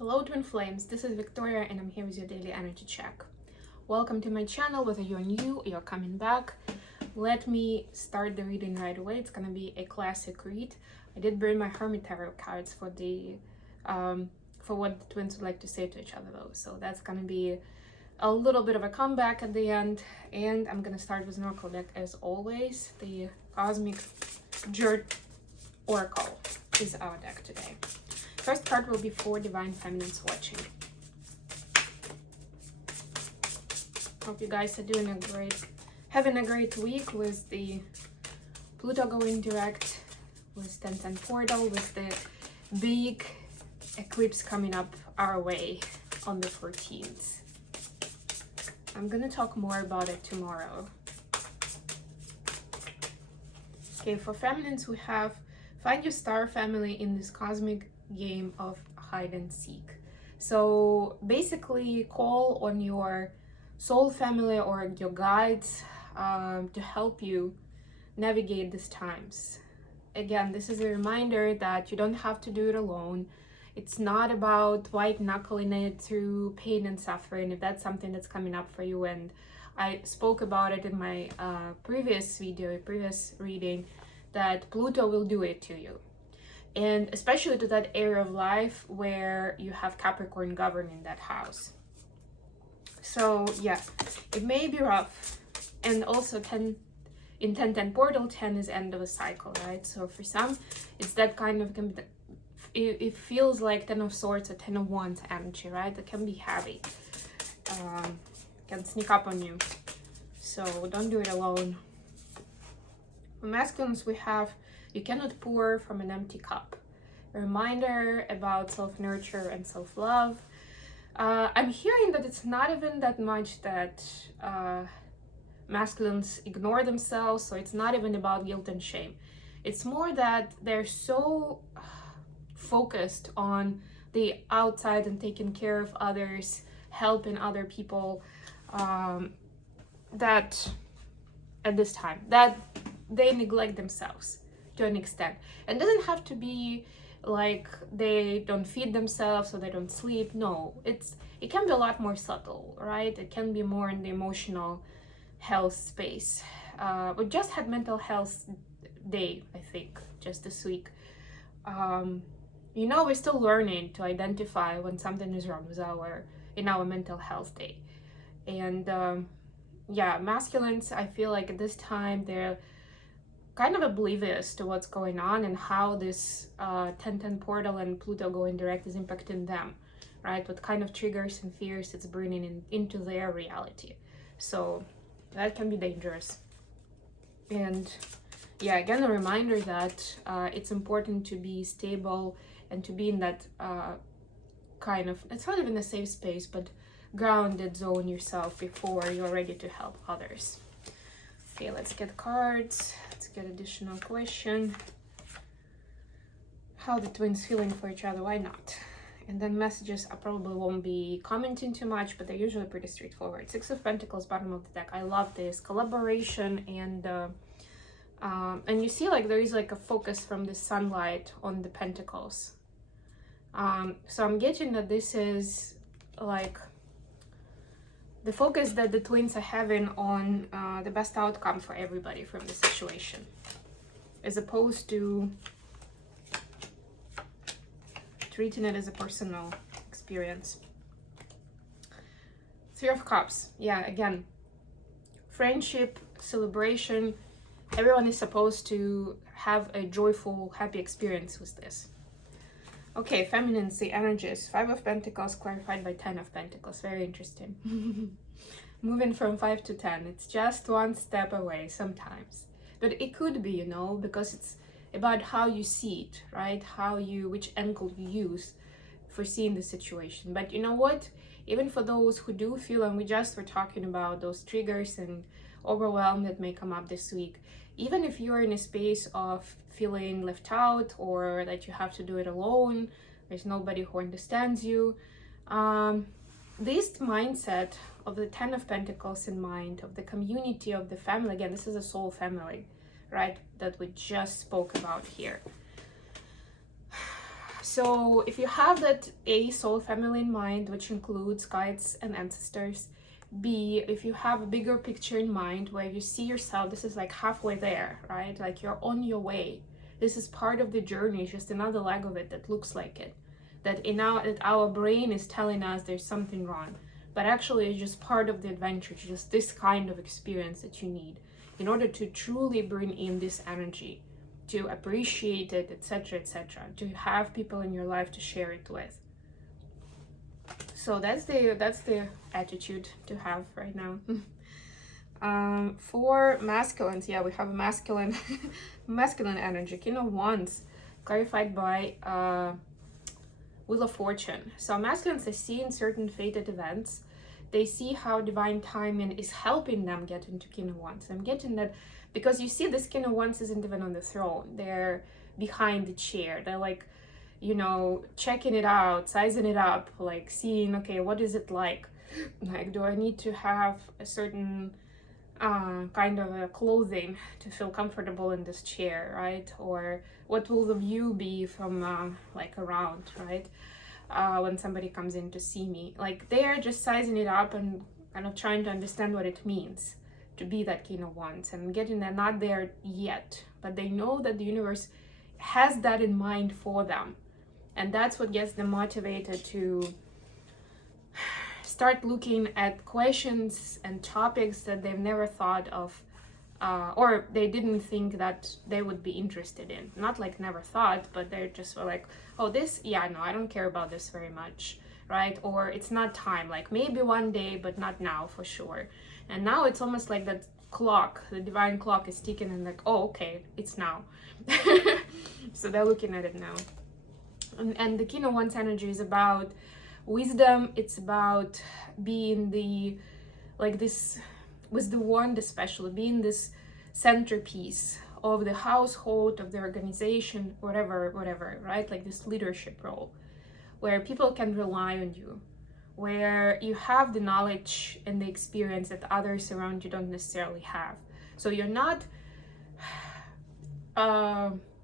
Hello twin flames, this is Victoria and I'm here with your daily energy check. Welcome to my channel, whether you're new or you're coming back. Let me start the reading right away. It's gonna be a classic read. I did bring my Hermit Tarot cards for what the twins would like to say to each other though. So that's gonna be a little bit of a comeback at the end. And I'm gonna start with an Oracle deck as always. The Cosmic Jurt Oracle is our deck today. First card will be for Divine Feminines watching. Hope you guys are having a great week with the Pluto going direct, with 1010 portal, with the big eclipse coming up our way on the 14th. I'm gonna talk more about it tomorrow. Okay, for feminines we have find your star family in this cosmic game of hide and seek. So basically call on your soul family or your guides to help you navigate these times. Again, this is a reminder that you don't have to do it alone. It's not about white knuckling it through pain and suffering, if that's something that's coming up for you. And I spoke about it in my previous reading, that Pluto will do it to you. And especially to that area of life where you have Capricorn governing that house. So yeah, it may be rough. And also 10 in 1010 portal, 10 is end of a cycle, right? So for some, it's that kind of, it feels like 10 of swords or 10 of wands energy, right? It can be heavy, can sneak up on you. So don't do it alone. For masculines, we have you cannot pour from an empty cup. A reminder about self-nurture and self-love. I'm hearing that it's not even that much that masculines ignore themselves, so it's not even about guilt and shame. It's more that they're so focused on the outside and taking care of others, helping other people, that at this time, that they neglect themselves to an extent. It doesn't have to be like they don't feed themselves or they don't sleep. No, it can be a lot more subtle, right? It can be more in the emotional health space. We just had mental health day, I think, just this week. We're still learning to identify when something is wrong with our mental health day. And masculines, I feel like at this time they're kind of oblivious to what's going on and how this 1010 portal and Pluto going direct is impacting them, right? What kind of triggers and fears it's bringing into their reality. So that can be dangerous. And yeah, again, a reminder that it's important to be stable and to be in that it's not even a safe space, but grounded zone yourself before you're ready to help others. Okay, let's get cards. Let's get additional question. How the twins feeling for each other? Why not? And then messages, I probably won't be commenting too much, but they're usually pretty straightforward. Six of Pentacles, bottom of the deck. I love this collaboration and you see like there is like a focus from the sunlight on the pentacles. So I'm getting that this is like the focus that the twins are having on the best outcome for everybody from the situation, as opposed to treating it as a personal experience. Three of Cups. Yeah, again, friendship, celebration. Everyone is supposed to have a joyful, happy experience with this. Okay, feminines, the energies. 5 of Pentacles clarified by 10 of Pentacles. Very interesting. Moving from 5 to 10. It's just one step away sometimes. But it could be, because it's about how you see it, right? Which angle you use for seeing the situation. But you know what? Even for those who do feel, and we just were talking about those triggers and overwhelm that may come up this week, even if you're in a space of feeling left out or that you have to do it alone, there's nobody who understands you, this mindset of the 10 of Pentacles in mind, of the community, of the family, again, this is a soul family, right, that we just spoke about here. So if you have that A, soul family in mind, which includes guides and ancestors, B, if you have a bigger picture in mind where you see yourself, this is like halfway there, right? Like you're on your way. This is part of the journey, just another leg of it that looks like it. That our brain is telling us there's something wrong. But actually it's just part of the adventure, it's just this kind of experience that you need in order to truly bring in this energy, to appreciate it, etc., etc., to have people in your life to share it with. So that's the attitude to have right now. For masculines, yeah, we have a masculine masculine energy, King of Wands, clarified by Wheel of Fortune. So masculines are seeing certain fated events. They see how divine timing is helping them get into King of Wands. I'm getting that because you see this King of Wands isn't even on the throne. They're behind the chair. They're like, you know, checking it out, sizing it up, like seeing, okay, what is it like? Like, do I need to have a certain kind of a clothing to feel comfortable in this chair, right? Or what will the view be from like around, right? When somebody comes in to see me, like they're just sizing it up and kind of trying to understand what it means to be that King of Wands, and getting that not there yet, but they know that the universe has that in mind for them, and that's what gets them motivated to start looking at questions and topics that they've never thought of, or they didn't think that they would be interested in. Not like never thought, but they're just like, oh, this, yeah, no, I don't care about this very much, right? Or it's not time, like maybe one day, but not now for sure. And now it's almost like that clock, the divine clock is ticking, and like, oh, okay, it's now. So they're looking at it now. And the King of Wands energy is about wisdom. It's about being the, like this, with the wand especially, being this centerpiece of the household, of the organization, whatever, right? Like this leadership role where people can rely on you, where you have the knowledge and the experience that others around you don't necessarily have. So you're not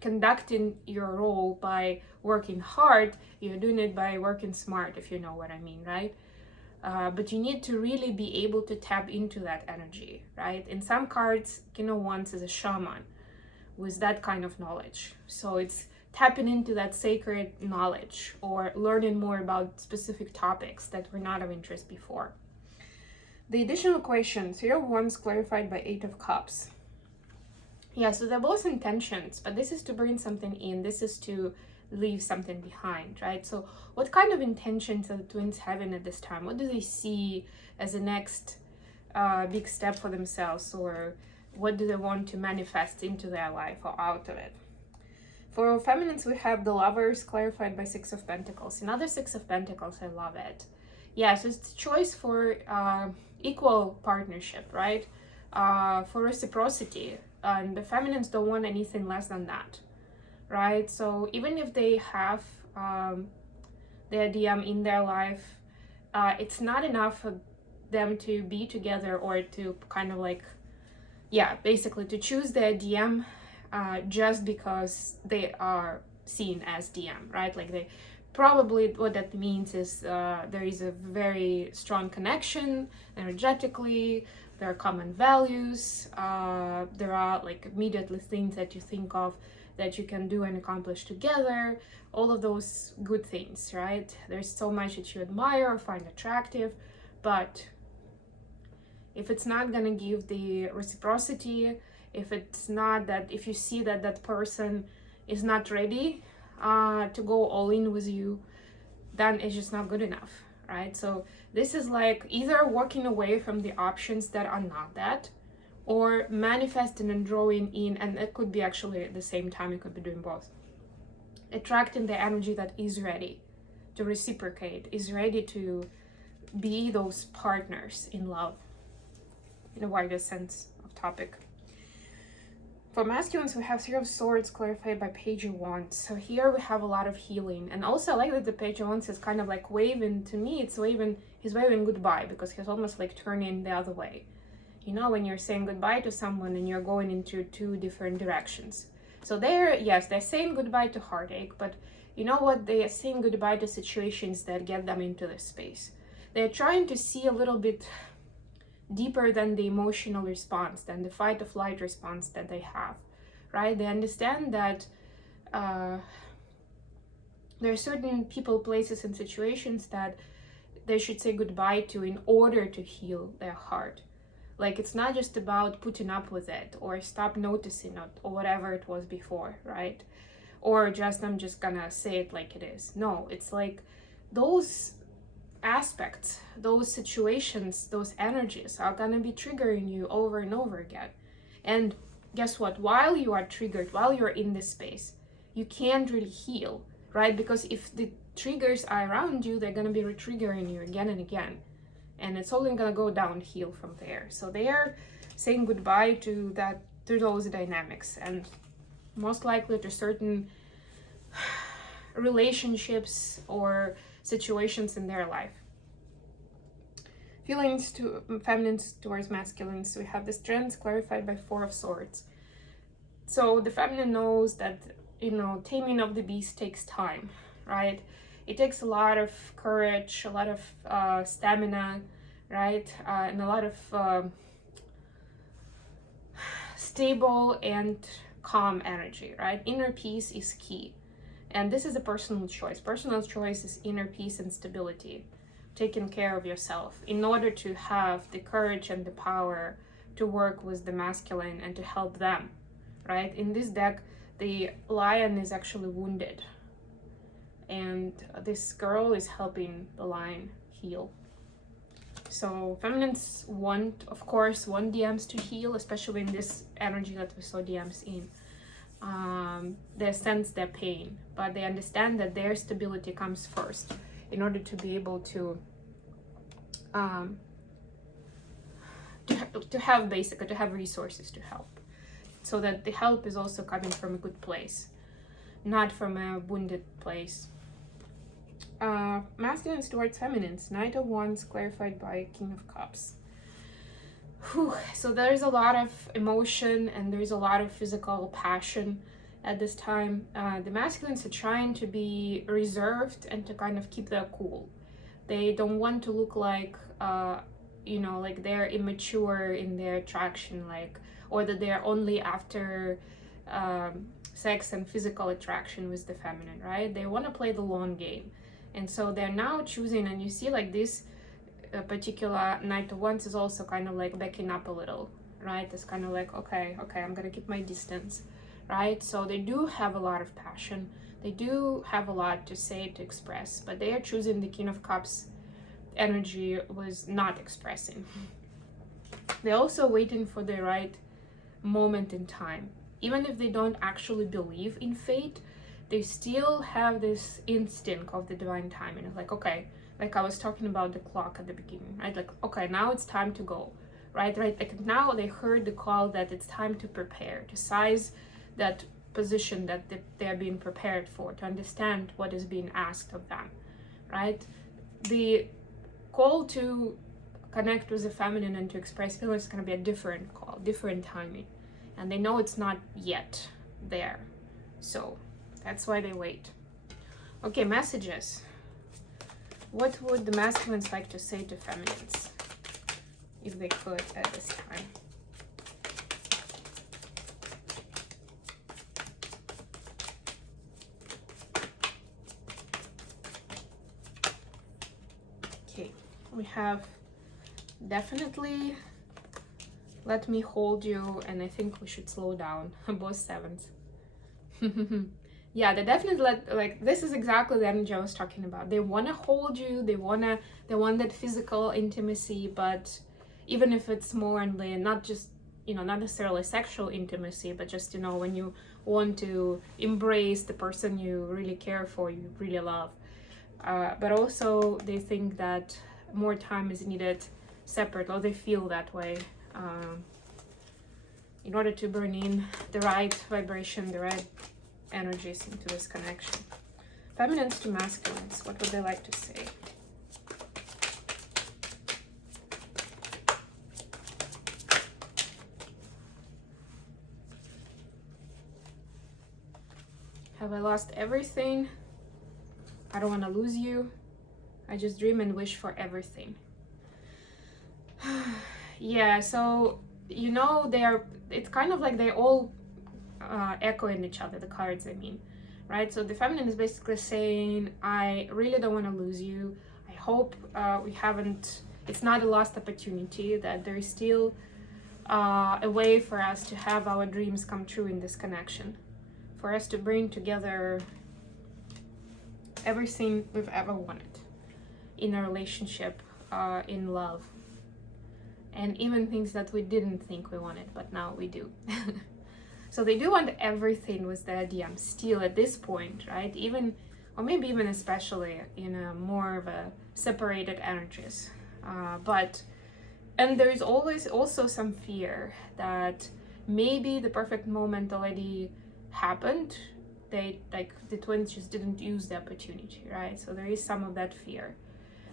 conducting your role by working hard, you're doing it by working smart, if you know what I mean, right? But you need to really be able to tap into that energy, right? In some cards, King of Wands is a shaman with that kind of knowledge. So it's tapping into that sacred knowledge or learning more about specific topics that were not of interest before. The additional question, Three of Wands clarified by Eight of Cups. Yeah, so they're both intentions, but this is to bring something in, this is to leave something behind, right? So what kind of intentions are the twins having at this time? What do they see as the next big step for themselves, or what do they want to manifest into their life or out of it? For feminines, we have the Lovers clarified by Six of Pentacles. Another Six of Pentacles, I love it. Yeah, so it's a choice for equal partnership, right? For reciprocity. And the feminines don't want anything less than that, right? So even if they have their DM in their life, it's not enough for them to be together or to kind of like, yeah, basically to choose their DM just because they are seen as DM, right? Like they probably, what that means is there is a very strong connection energetically, there are common values, there are like immediately things that you think of that you can do and accomplish together, all of those good things, right? There's so much that you admire or find attractive, but if it's not gonna give the reciprocity, if it's not that, if you see that that person is not ready to go all in with you, then it's just not good enough, right? So this is like either walking away from the options that are not that, or manifesting and drawing in, and it could be actually at the same time, you could be doing both. Attracting the energy that is ready to reciprocate, is ready to be those partners in love, in a wider sense of topic. For masculines, we have Three of Swords clarified by Page of Wands. So here we have a lot of healing. And also I like that the Page of Wands is kind of like waving, to me, it's waving, he's waving goodbye, because he's almost like turning the other way. You know, when you're saying goodbye to someone and you're going into two different directions. So they're, yes, they're saying goodbye to heartache, but you know what, they are saying goodbye to situations that get them into this space. They're trying to see a little bit deeper than the emotional response, than the fight or flight response that they have, right? They understand that there are certain people, places, and situations that they should say goodbye to in order to heal their heart. Like, it's not just about putting up with it or stop noticing it or whatever it was before, right? Or just, I'm just gonna say it like it is. No, it's like those aspects, those situations, those energies are gonna be triggering you over and over again. And guess what? While you are triggered, while you're in this space, you can't really heal, right? Because if the triggers are around you, they're gonna be re-triggering you again and again. And it's only gonna go downhill from there. So they are saying goodbye to that, to those dynamics, and most likely to certain relationships or situations in their life. Feelings to feminines towards masculines. We have the strengths clarified by 4 of Swords. So the feminine knows that, you know, taming of the beast takes time, right? It takes a lot of courage, a lot of stamina, right? And a lot of stable and calm energy, right? Inner peace is key. And this is a personal choice. Personal choice is inner peace and stability, taking care of yourself in order to have the courage and the power to work with the masculine and to help them, right? In this deck, the lion is actually wounded, and this girl is helping the lion heal. So feminines want, of course, want DMs to heal, especially in this energy that we saw DMs in. They sense their pain, but they understand that their stability comes first in order to be able to have basically, to have resources to help, so that the help is also coming from a good place, not from a wounded place. Masculines towards feminines. Knight of Wands clarified by King of Cups. Whew. So there's a lot of emotion and there's a lot of physical passion at this time. The masculines are trying to be reserved and to kind of keep their cool. They don't want to look like, you know, like they're immature in their attraction, like, or that they're only after sex and physical attraction with the feminine, right? They want to play the long game. And so they're now choosing, and you see like this particular Knight of Wands is also kind of like backing up a little, right? It's kind of like, okay, I'm gonna keep my distance, right? So they do have a lot of passion. They do have a lot to say, to express, but they are choosing the King of Cups energy was not expressing. They're also waiting for the right moment in time. Even if they don't actually believe in fate, they still have this instinct of the divine timing. It's like, okay, like I was talking about the clock at the beginning, right? Like, okay, now it's time to go, right? Like now they heard the call that it's time to prepare, to size that position that they're being prepared for, to understand what is being asked of them, right? The call to connect with the feminine and to express feelings is going to be a different call, different timing. And they know it's not yet there. So that's why they wait. Okay, messages. What would the masculines like to say to feminines, if they could, at this time? Okay, we have definitely let me hold you, and I think we should slow down. Both sevens. Yeah, they definitely like this is exactly the energy I was talking about. They want to hold you, they want that physical intimacy, but even if it's more and not just, you know, not necessarily sexual intimacy, but just, you know, when you want to embrace the person you really care for, you really love. But also they think that more time is needed separate, or they feel that way, in order to bring in the right vibration, the right energies into this connection. Feminines to masculines, what would they like to say? Have I lost everything? I don't want to lose you. I just dream and wish for everything. Yeah, so you know, it's kind of like they all echoing each other, the cards, I mean, right? So the feminine is basically saying, I really don't want to lose you. I hope it's not a lost opportunity, that there is still a way for us to have our dreams come true in this connection, for us to bring together everything we've ever wanted in a relationship, in love, and even things that we didn't think we wanted, but now we do. So they do want everything with the idea still at this point, right? Even, or maybe even especially in a more of a separated energies. And there is always also some fear that maybe the perfect moment already happened. The twins just didn't use the opportunity, right? So there is some of that fear.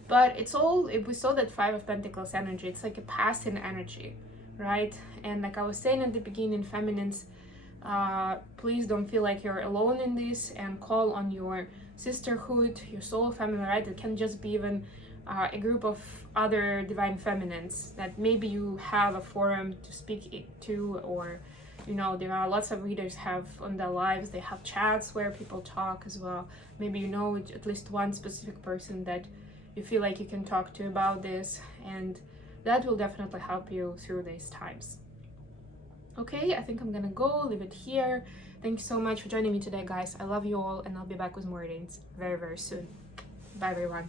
But it's all, if we saw that Five of Pentacles energy, it's like a passing energy, right? And like I was saying at the beginning, feminines, please don't feel like you're alone in this, and call on your sisterhood, your soul family, right? It can just be even a group of other divine feminines that maybe you have a forum to speak to, or you know, there are lots of readers have on their lives, they have chats where people talk as well. Maybe you know at least one specific person that you feel like you can talk to about this, and that will definitely help you through these times. Okay, I think I'm gonna go leave it here. Thank you so much for joining me today, guys. I love you all, and I'll be back with more readings very, very soon. Bye, everyone.